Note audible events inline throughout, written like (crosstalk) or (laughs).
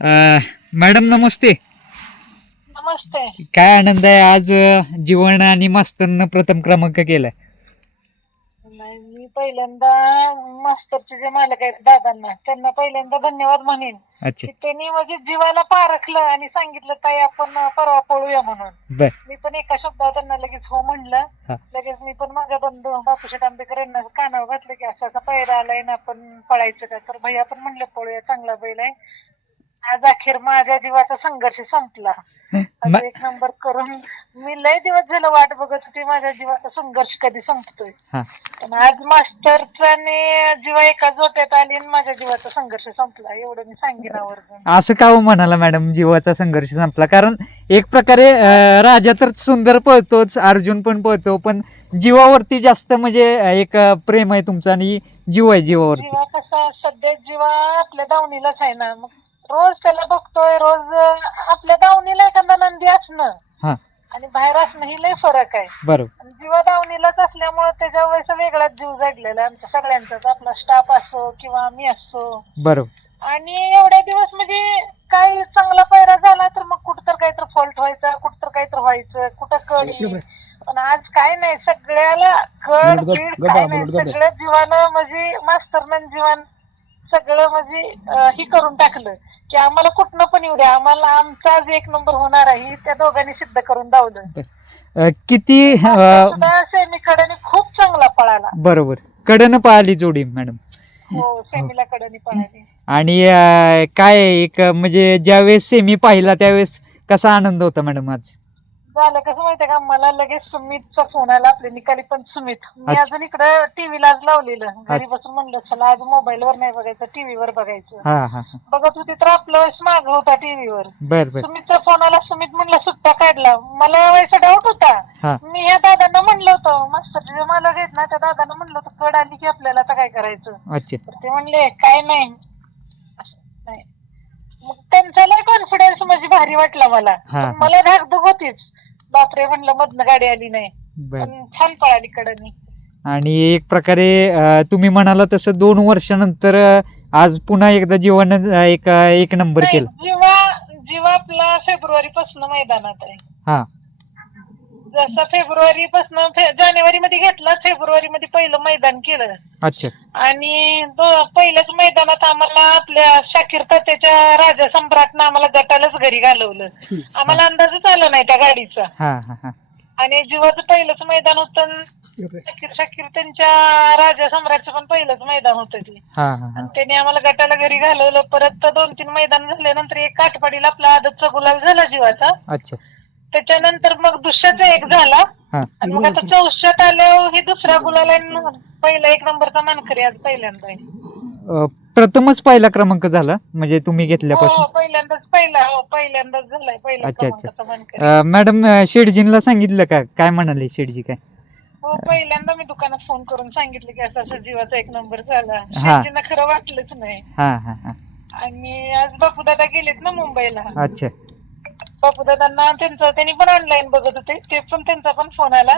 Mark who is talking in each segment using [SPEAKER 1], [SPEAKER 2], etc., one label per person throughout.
[SPEAKER 1] Madam नमस्ते.
[SPEAKER 2] नमस्ते.
[SPEAKER 1] काय आनंद आहे? आज जीवन आणि मास्तरनं प्रथम क्रमांक केलाय.
[SPEAKER 2] नाही, मी पहिल्यांदा मास्तरचे जे मालक आहेत दादांना त्यांना पहिल्यांदा धन्यवाद म्हणेन.
[SPEAKER 1] अच्छा.
[SPEAKER 2] की त्यांनी म्हणजे जीवाला पारखलं आणि सांगितलं ताई आपण परवा पळूया म्हणून.
[SPEAKER 1] बर.
[SPEAKER 2] मी पण एका शब्दावर त्यांना लगेच हो म्हणलं. लगेच मी पण माझ्या बंधू बापूशेठ आंबेकर यांना कानावर घातलं की असा असा पैरा आलाय ना आपण पळायचं का? तर भैया पण म्हणलं पळूया चांगला बैल आहे. आज अखेर माझ्या जीवाचा संघर्ष संपला.
[SPEAKER 1] म-
[SPEAKER 2] एक नंबर करून मी लय दिवस झालं वाट बघत होती माझ्या जीवाचा संघर्ष कधी संपतोय.
[SPEAKER 1] हा.
[SPEAKER 2] पण आज मास्टरचा जीवा एका जोट्यात आली आणि माझ्या जीवाचा संघर्ष संपला एवढं मी सांगेन आवर्जून.
[SPEAKER 1] असं का हो म्हणाला मॅडम जीवाचा संघर्ष संपला? कारण एक प्रकारे अ, राजा तर सुंदर पळतोच अर्जुन पण पळतो पण जीवावरती जास्त म्हणजे अ, एक अ, प्रेम आहे तुमचं आणि जीव आहे जीवावरती.
[SPEAKER 2] जीवा कसा सध्या जीवा आपल्या दावणीलाच आहे ना मग रोज त्याला बघतोय रोज आपल्या दावणीला एखादा नंदी असणं.
[SPEAKER 1] हा.
[SPEAKER 2] आणि बाहेर असणं ही लय फरक आहे.
[SPEAKER 1] बरोबर.
[SPEAKER 2] आणि जीवा दावणीलाच असल्यामुळे त्याच्या वेळेस वेगळाच जीव जडलेला आहे. आमच्या सगळ्यांचाच. आपला स्टाफ असो किंवा मी असो
[SPEAKER 1] बरोबर.
[SPEAKER 2] आणि एवढ्या दिवस म्हणजे काही चांगला पैरा झाला तर मग कुठं तर काहीतरी फॉल्ट व्हायचा कुठं तर काहीतरी व्हायचं कुठं कडी पण आज काय नाही. सगळ्याला कड बीड काय नाही. सगळ्या जीवानं म्हणजे मास्तरमॅन जीवन सगळं म्हणजे अं, ही करून टाकलं. की आम्हाला कुठनं पण येऊ द्या. आम्हाला आमचा आज एक नंबर होणार आहे त्या दोघांनी सिद्ध करून दावलं
[SPEAKER 1] अ, किती अ,
[SPEAKER 2] सुद्धा सेमीकडे खूप चांगला पळाला.
[SPEAKER 1] बरोबर. कडनं पाहिली जोडी मॅडम.
[SPEAKER 2] हो सेमीला कडनी पळाली.
[SPEAKER 1] आणि अ, काय एक म्हणजे ज्यावेळेस सेमी पाहिला त्यावेळेस कसा आनंद होता मॅडम आज?
[SPEAKER 2] झालं कसं माहितीये का? मला लगेच सुमितचा फोन आला आपल्या निकाली पण सुमित. मी
[SPEAKER 1] अच्छा.
[SPEAKER 2] अजून इकडे टीव्हीला आज लावलेलं. घरी
[SPEAKER 1] अच्छा.
[SPEAKER 2] बसून म्हणलं चला आज मोबाईल वर नाही बघायचं टीव्हीवर बघायचं.
[SPEAKER 1] हा हा हा.
[SPEAKER 2] बघत होती तर आपलं माग होता टीव्हीवर
[SPEAKER 1] बर बर.
[SPEAKER 2] सुमितचा फोन आला सुमित म्हणलं सुट्टा काढला. मला व्हायचा डाऊट
[SPEAKER 1] हा.
[SPEAKER 2] होता मी ह्या दादांना म्हणलं होतं जे मला घेत ना? त्या दादांना म्हणलं होतं कड आली की आपल्याला आता काय करायचं?
[SPEAKER 1] अच्छा.
[SPEAKER 2] तर ते म्हणले काय नाही. मग त्यांचा लय कॉन्फिडन्स म्हणजे भारी वाटला मला.
[SPEAKER 1] हा,
[SPEAKER 2] पण मला धाकधूक होतीच. बापरे म्हणलं मधनं गाडी आली नाही.
[SPEAKER 1] बर.
[SPEAKER 2] पण छान पळाली कडनी
[SPEAKER 1] आणि एक प्रकारे अ, तुम्ही म्हणाला तसं दोन वर्षानंतर अ, आज पुन्हा एकदा जीवन एक एक नंबर
[SPEAKER 2] नाही,
[SPEAKER 1] केला.
[SPEAKER 2] जेव्हा जेव्हा आपला फेब्रुवारी पासून मैदानात आहे.
[SPEAKER 1] हा.
[SPEAKER 2] जसं फेब्रुवारी पासून जानेवारी मध्ये घेतला फेब्रुवारी मध्ये पहिलं मैदान केलं.
[SPEAKER 1] अच्छा.
[SPEAKER 2] आणि दो- पहिल्याच मैदानात आम्हाला आपल्या शाकीर तात्याच्या राजा सम्राटनं आम्हाला गटालाच घरी घालवलं. आम्हाला अंदाजच आला नाही त्या गाडीचा.
[SPEAKER 1] हा हा हा.
[SPEAKER 2] आणि जीवाचं पहिलंच मैदान होतं शाकीर शाकीर त्यांच्या राजा सम्राटचं पण पहिलंच मैदान होतं ते.
[SPEAKER 1] हा हा हा.
[SPEAKER 2] आणि त्यांनी आम्हाला गटाला घरी घालवलं. परत दोन तीन मैदान झाल्यानंतर एक आठवडीला आपला आदतचा गुलाल झाला जीवाचा.
[SPEAKER 1] अच्छा.
[SPEAKER 2] त्याच्यानंतर मग दुसऱ्याचा एक झाला.
[SPEAKER 1] हा.
[SPEAKER 2] आणि मग आता चौशात आल्यावर हे दुसरा गुलाल पहिला एक नंबरचा मानकरी आज पहिल्यांदा आहे.
[SPEAKER 1] अ, प्रथमच पहिला क्रमांक झाला? म्हणजे तुम्ही
[SPEAKER 2] हो
[SPEAKER 1] घेतल्यापासून?
[SPEAKER 2] हो, पहिल्यांदाच पहिला हो पहिल्यांदाच झालाय पहिला
[SPEAKER 1] अच्छा,
[SPEAKER 2] क्रमांकाचा मानकरी.
[SPEAKER 1] अ, मॅडम अ, शेडजींना सांगितलं का? काय म्हणाले शेडजी काय?
[SPEAKER 2] हो पहिल्यांदा मी दुकानात फोन करून सांगितलं की असं असं जीवाचा एक नंबर झाला.
[SPEAKER 1] हा.
[SPEAKER 2] खरं वाटलंच नाही.
[SPEAKER 1] हा हा हा.
[SPEAKER 2] आणि आज बापूदादा गेलेत ना मुंबईला.
[SPEAKER 1] अच्छा.
[SPEAKER 2] बापूदादांना त्यांचं त्यांनी पण ऑनलाईन बघत होते. ते पण त्यांचा पण फोन आला.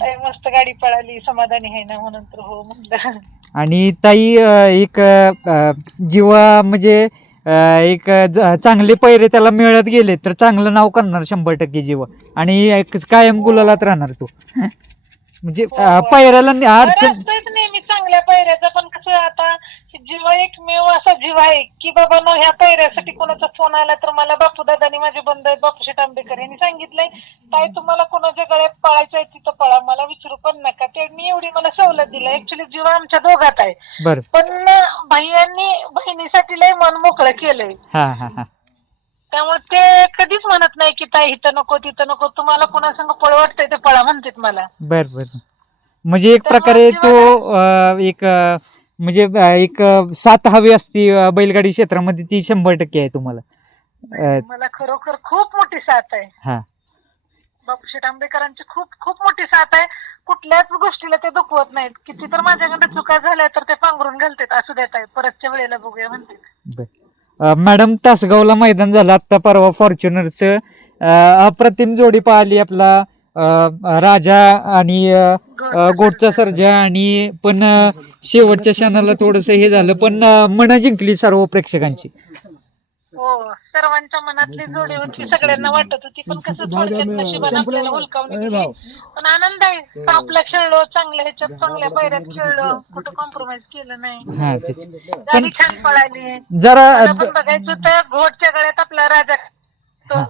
[SPEAKER 2] ताई मस्त गाडी पळाली समाधानी आहे ना म्हणून तर हो म्हटलं
[SPEAKER 1] आणि ताई अ, एक अ, जीवा म्हणजे अ, एक ज- चांगले पैरे त्याला मिळत गेले तर चांगलं नाव करणार शंभर टक्के जीवा. आणि एक कायम गुलालात राहणार तो. म्हणजे
[SPEAKER 2] हो,
[SPEAKER 1] अ,
[SPEAKER 2] हो.
[SPEAKER 1] पैऱ्याला नि-
[SPEAKER 2] बरं
[SPEAKER 1] अडचण
[SPEAKER 2] असतंच नेहमी चांगल्या पैऱ्याचा पण कसं आता जीव एकमेव जीव आहे की बाबा न ह्या पैऱ्यासाठी कोणाचा फोन आला तर मला बापू दादानी माझे बंद आहेत बापूशेठ आंबेकर यांनी सांगितलंय. ताई तुम्हाला कोणाच्या गळ्यात पळायचं आहे तिथं पळा मला विचारू पण नका. त्यांनी एवढी मला सवलत दिली ऍक्च्युली जीव आमच्या दोघात आहे.
[SPEAKER 1] बरं.
[SPEAKER 2] पण भाईयांनी बहिणीसाठी लय मन मोकळं केलंय.
[SPEAKER 1] हा हा हा.
[SPEAKER 2] त्यामुळे ते कधीच म्हणत नाही की ताई इथं नको तिथं नको. तुम्हाला कोणासंग पळ वाटतंय ते पळा म्हणतात मला.
[SPEAKER 1] बर बर. म्हणजे एक प्रकारे तो अ, एक अ, म्हणजे एक साथ हवी असती बैलगाडी क्षेत्रामध्ये ती शंभर टक्के आहे तुम्हाला.
[SPEAKER 2] मला खरोखर खूप मोठी साथ आहे.
[SPEAKER 1] हा.
[SPEAKER 2] बापूशेठ आंबेकरांची खूप खूप मोठी साथ आहे. कुठल्याच गोष्टीला ते दुखवत नाहीत. किती तर माझ्याकडे चुका झाल्या तर ते पांघरून घालतात. असू देत आहे परतच्या वेळेला बघूया
[SPEAKER 1] अ, मॅडम तासगावला मैदान झालं. आत्ता परवा फॉर्च्युनरचं अप्रतिम जोडी पाहिली आपला राजा आणि गोटचा सर्जा आणि पण शेवटच्या क्षणाला थोडस हे झालं पण मनं जिंकली सर्व प्रेक्षकांची.
[SPEAKER 2] हो सर्वांच्या मनातली जोडी होती सगळ्यांना वाटत होती पण कसं थोडक्यात नशिबानं आपल्याला हुलकावणी दिली. पण आनंद आहे आपलं खेळलो चांगल्या ह्याच्यात चांगल्या पायऱ्यात खेळलो कुठं कॉम्प्रोमाइज केलं नाही.
[SPEAKER 1] हा
[SPEAKER 2] गाडी छान पळाली.
[SPEAKER 1] जरा
[SPEAKER 2] बघायचं होतं घोटच्या गळ्यात आपला राजा तो.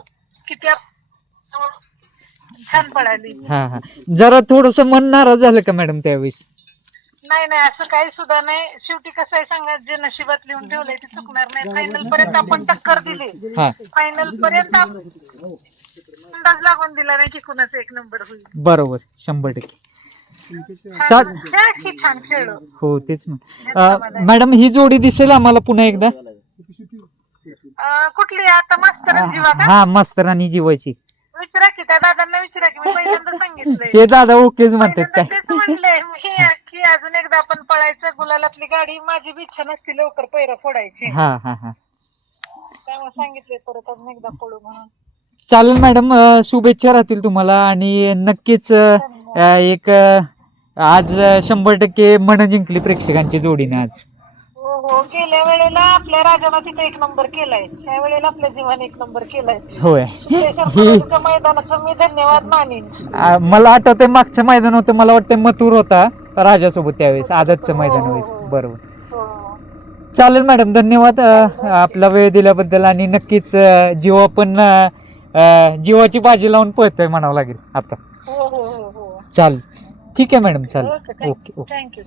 [SPEAKER 2] किती छान पळाली.
[SPEAKER 1] हा हा. जरा थोडस मन नाराज झालं का मॅडम त्यावेळेस?
[SPEAKER 2] नाही नाही असं काही सुद्धा नाही. शेवटी कसं आहे सांगा जे नशिबात लिहून ठेवलंय ते चुकणार नाही. फायनल पर्यंत आपण टक्कर दिली.
[SPEAKER 1] हा.
[SPEAKER 2] फायनल पर्यंत आप- अंदाज लागून दिला नाही की कुणाचा एक नंबर होईल.
[SPEAKER 1] बरोबर शंभर टक्के.
[SPEAKER 2] छान खेळ की छान खेळलो
[SPEAKER 1] हो तेच मग अं, मॅडम ही जोडी दिसेल आम्हाला पुन्हा एकदा?
[SPEAKER 2] अं, कुठली? आता मास्तर जीवा का
[SPEAKER 1] हा मस्त राणी जीवाची
[SPEAKER 2] विचारा की त्या दादांना विचारा की मी (laughs) पहिल्यांदा सांगितलंय.
[SPEAKER 1] ते दादा ओकेच म्हणतात
[SPEAKER 2] पहिल्यांदा
[SPEAKER 1] काय?
[SPEAKER 2] तेच म्हणले मी की अजून एकदा आपण पळायचं गुलालातली गाडी माझी बी इच्छा नसती लवकर पैर फोडायची.
[SPEAKER 1] हा हा हा.
[SPEAKER 2] त्यामुळे परत अजून एकदा पळू म्हणून.
[SPEAKER 1] चालेल मॅडम अं, शुभेच्छा राहतील तुम्हाला आणि नक्कीच अं, एक अं, आज अं, शंभर टक्के मन जिंकली प्रेक्षकांची जोडीने आज.
[SPEAKER 2] हो हो गेल्या वेळेला आपल्या राजाला तिथे एक नंबर केलाय. त्या वेळेला आपल्या जीवाने एक नंबर केलाय.
[SPEAKER 1] होय.
[SPEAKER 2] ते सरपंचाच्या मैदानाचं मी धन्यवाद मानेन.
[SPEAKER 1] आ, मला आठवतंय मागचं मैदान होतं मला वाटतं मथुर होता राजासोबत त्यावेळेस आदतचं मैदान वेळेस बरोबर.
[SPEAKER 2] हो.
[SPEAKER 1] चालेल मॅडम धन्यवाद अ, आपला वेळ दिल्याबद्दल आणि नक्कीच अ, जीवा पण अ, अ, जीवाची बाजी लावून पळतोय म्हणावं लागेल आता.
[SPEAKER 2] हो हो हो हो.
[SPEAKER 1] चालेल. ठीक आहे मॅडम चालेल.
[SPEAKER 2] Okay.
[SPEAKER 1] Okay okay.
[SPEAKER 2] Thank you.